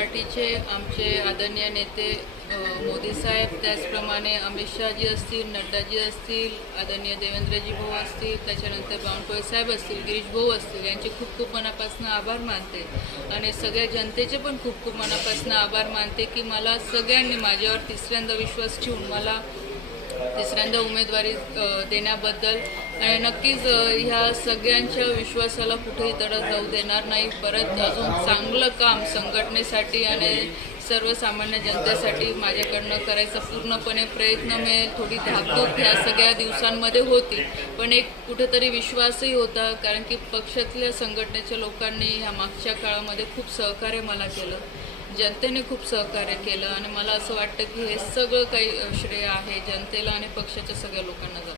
आदरणीय नेते मोदी साहेब त्याचप्रमाणे अमित शहाजी असतील नड्डाजी असतील आदरणीय देवेंद्रजी भाऊ असतील त्याच्यानंतर बावनकुळे साहेब असतील गिरीश भाऊ असतील यांचे खूप खूप मनापासून आभार मानते. आणि सगळ्या जनतेचे पण खूप खूप मनापासून आभार मानते की मला सगळ्यांनी माझ्यावर तिसऱ्यांदा विश्वास ठेवून मला तिसऱ्यांदा उमेदवारी देण्याबद्दल. आणि नक्कीच ह्या सगळ्यांच्या विश्वासाला कुठेही तडा जाऊ देणार नाही. परत अजून चांगलं काम संघटनेसाठी आणि सर्वसामान्य जनतेसाठी माझ्याकडनं करायचा पूर्णपणे प्रयत्न मिळेल. थोडी धाकधूक ह्या सगळ्या दिवसांमध्ये होती. पण एक कुठेतरी विश्वासही होता कारण की पक्षातल्या संघटनेच्या लोकांनी ह्या मागच्या काळामध्ये खूप सहकार्य मला केलं. जनतेने खूप सहकार्य केलं आणि मला असं वाटतं की हे सगळं काही श्रेय आहे जनतेला आणि पक्षाच्या सगळ्या लोकांना जातं.